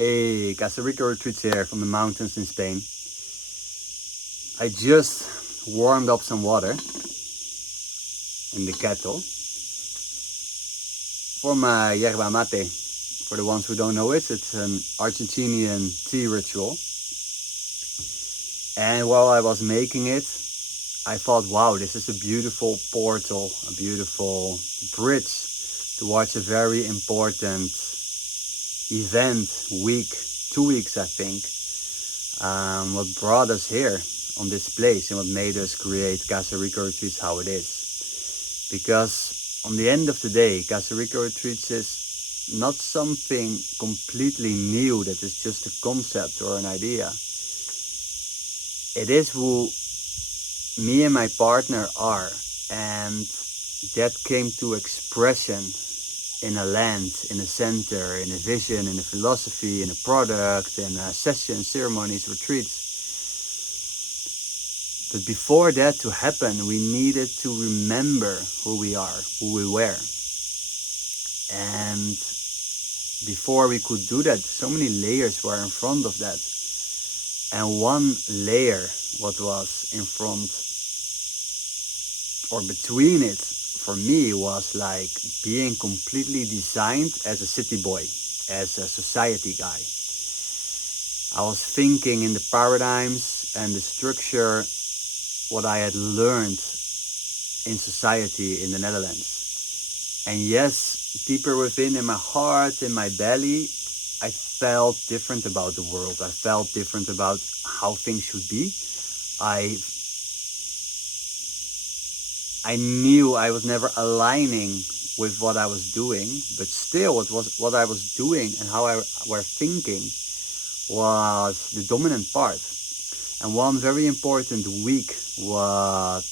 Hey, Casa Rico retreats here from the mountains in Spain. I just warmed up some water in the kettle for my yerba mate. For the ones who don't know it, it's an Argentinian tea ritual. And while I was making it, I thought, wow, this is a beautiful portal, a beautiful bridge towards a very important event, 2 weeks I think, what brought us here on this place and what made us create Casa Rico Retreats how it is. Because on the end of the day, Casa Rico Retreats is not something completely new that is just a concept or an idea. It is who me and my partner are, and that came to expression in a land, in a center, in a vision, in a philosophy, in a product, in a session, ceremonies, retreats. But before that to happen, we needed to remember who we are, who we were. And before we could do that, so many layers were in front of that. And one layer, what was in front or between it, for me, was like being completely designed as a city boy, as a society guy. I was thinking in the paradigms and the structure, what I had learned in society in the Netherlands. And yes, deeper within in my heart, in my belly, I felt different about the world. I felt different about how things should be. I knew I was never aligning with what I was doing, but still what I was doing and how I were thinking was the dominant part. And one very important week what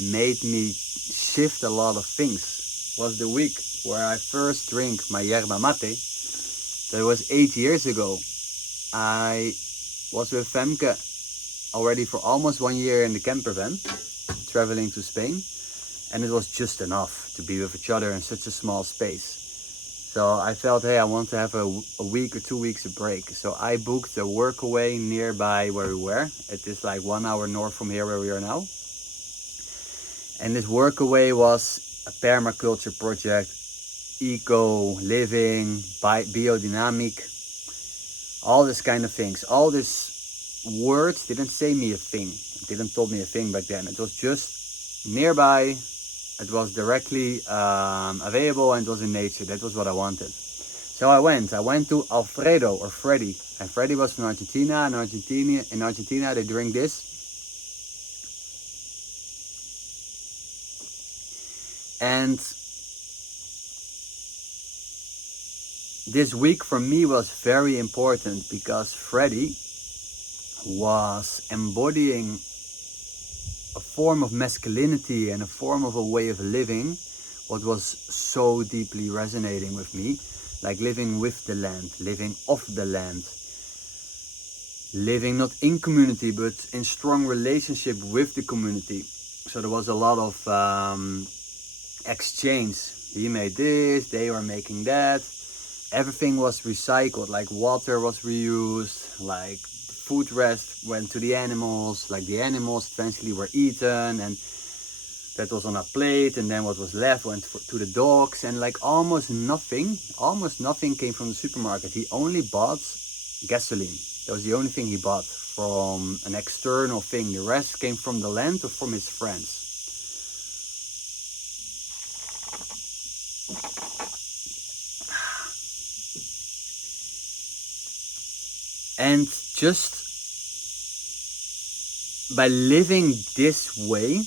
made me shift a lot of things was the week where I first drank my yerba mate. That was 8 years ago. I was with Femke already for almost 1 year in the camper van, traveling to Spain, and it was just enough to be with each other in such a small space. So I felt, hey, I want to have a week or 2 weeks of break. So I booked a workaway nearby where we were. It is like 1 hour north from here where we are now. And this workaway was a permaculture project, eco living, biodynamic, all this kind of things. All these words didn't say me a thing. It didn't told me a thing back then. It was just nearby. It was directly available and it was in nature. That was what I wanted. So I went to Alfredo or Freddy. And Freddy was from Argentina. And in Argentina they drink this. And this week for me was very important because Freddy was embodying a form of masculinity and a form of a way of living what was so deeply resonating with me, like living with the land, living off the land, living not in community but in strong relationship with the community. So there was a lot of exchange. He made this, they were making that. Everything was recycled, like water was reused, like food rest went to the animals, like the animals eventually were eaten, and that was on a plate, and then what was left went to the dogs, and like almost nothing came from the supermarket. He only bought gasoline. That was the only thing he bought from an external thing. The rest came from the land or from his friends. And just by living this way,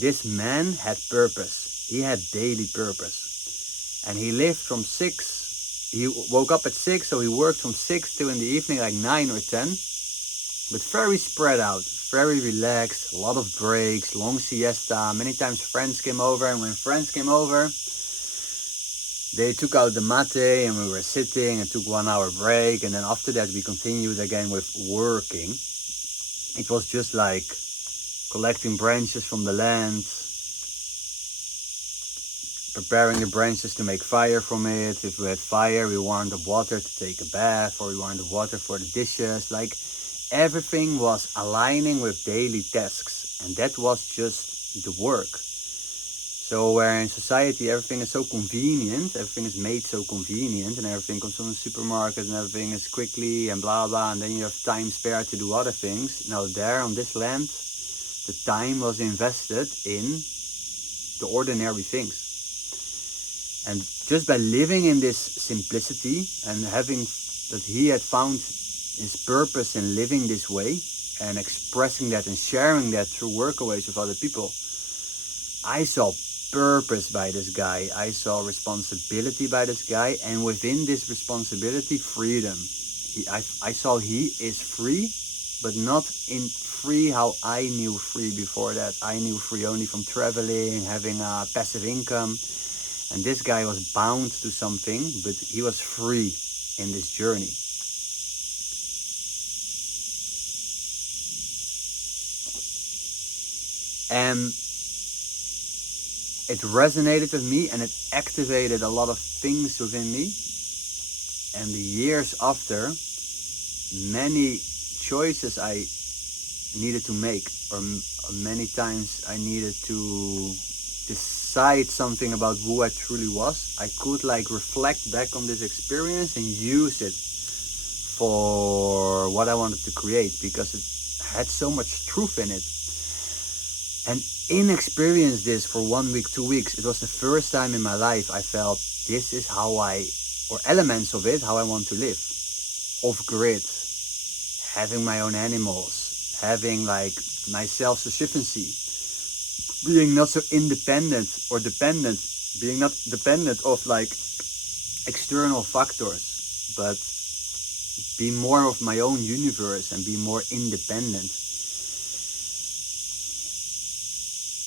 this man had purpose. He had daily purpose. And he lived from 6. He woke up at 6, so he worked from 6 till in the evening, like 9 or 10. But very spread out, very relaxed, a lot of breaks, long siesta. Many times friends came over, and when friends came over, they took out the mate and we were sitting and took 1 hour break, and then after that we continued again with working. It was just like collecting branches from the land, preparing the branches to make fire from it. If we had fire, we wanted the water to take a bath, or we wanted the water for the dishes. Like, everything was aligning with daily tasks, and that was just the work. So where in society everything is so convenient, everything is made so convenient, and everything comes from the supermarket, and everything is quickly and blah blah, and then you have time spare to do other things. Now there on this land, the time was invested in the ordinary things. And just by living in this simplicity and having that he had found his purpose in living this way and expressing that and sharing that through workaways with other people, I saw purpose by this guy. I saw responsibility by this guy, and within this responsibility, freedom. I saw he is free, but not in free how I knew free before that. I knew free only from traveling, having a passive income, and this guy was bound to something, but he was free in this journey. And it resonated with me, and it activated a lot of things within me. And the years after, many choices I needed to make, or many times I needed to decide something about who I truly was, I could like reflect back on this experience and use it for what I wanted to create, because it had so much truth in it. And inexperienced this for 1 week, 2 weeks. It was the first time in my life I felt this is how or elements of it, how I want to live. Off grid, having my own animals, having like my self-sufficiency, being not so independent or dependent, being not dependent of like external factors, but be more of my own universe and be more independent.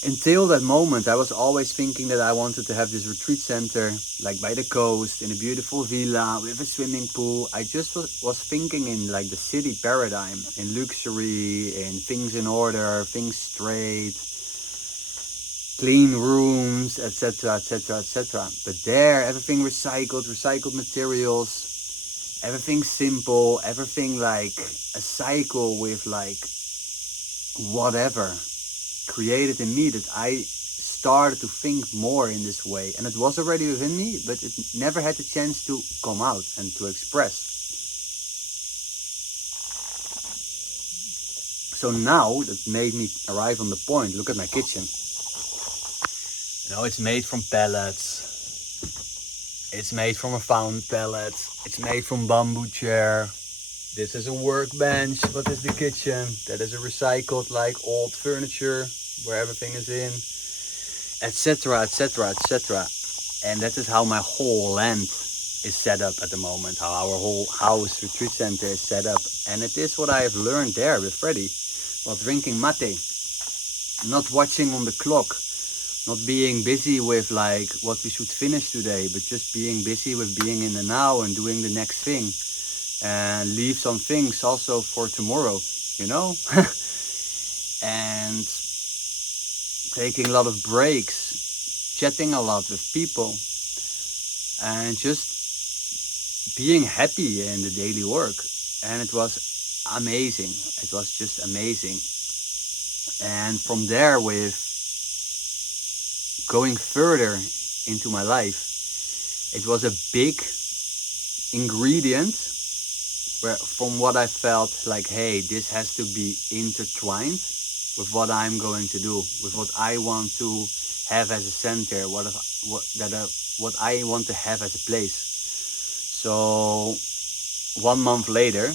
Until that moment, I was always thinking that I wanted to have this retreat center, like by the coast, in a beautiful villa with a swimming pool. I just was thinking in like the city paradigm, in luxury, in things in order, things straight, clean rooms, etc., etc., etc. But there, everything recycled materials, everything simple, everything like a cycle with like whatever created in me, that I started to think more in this way. And it was already within me, but it never had the chance to come out and to express. So now that made me arrive on the point. Look at my kitchen. You know, it's made from pellets. It's made from a found pellet. It's made from bamboo chair. This is a workbench. What is the kitchen? That is a recycled like old furniture where everything is in, etc., etc., etc. And that is how my whole land is set up at the moment, how our whole house retreat center is set up. And it is what I have learned there with Freddy, while drinking mate, not watching on the clock, not being busy with like what we should finish today, but just being busy with being in the now and doing the next thing, and leave some things also for tomorrow, you know. And taking a lot of breaks, chatting a lot with people, and just being happy in the daily work. And it was amazing. It was just amazing. And from there, with going further into my life, it was a big ingredient where, from what I felt like, hey, this has to be intertwined with what I'm going to do, with what I want to have as a center, what I want to have as a place. So 1 month later,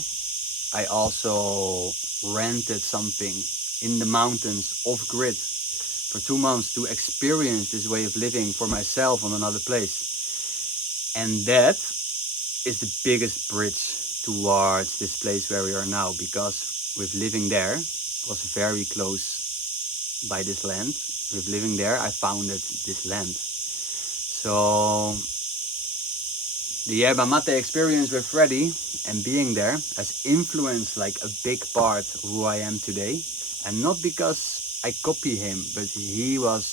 I also rented something in the mountains off grid for 2 months to experience this way of living for myself on another place. And that is the biggest bridge towards this place where we are now, because with living there, was very close by this land. With living there, I founded this land. So the yerba mate experience with Freddy and being there has influenced like a big part of who I am today. And not because I copy him, but he was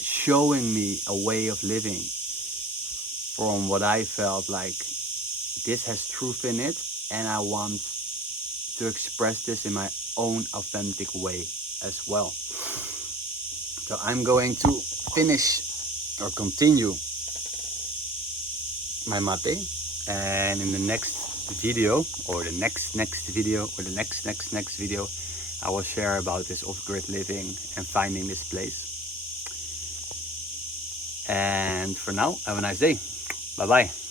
showing me a way of living from what I felt like this has truth in it, and I want to express this in my own authentic way as well. So I'm going to finish or continue my mate, and in the next video or the next video or the next video, I will share about this off-grid living and finding this place. And for now, have a nice day. Bye bye.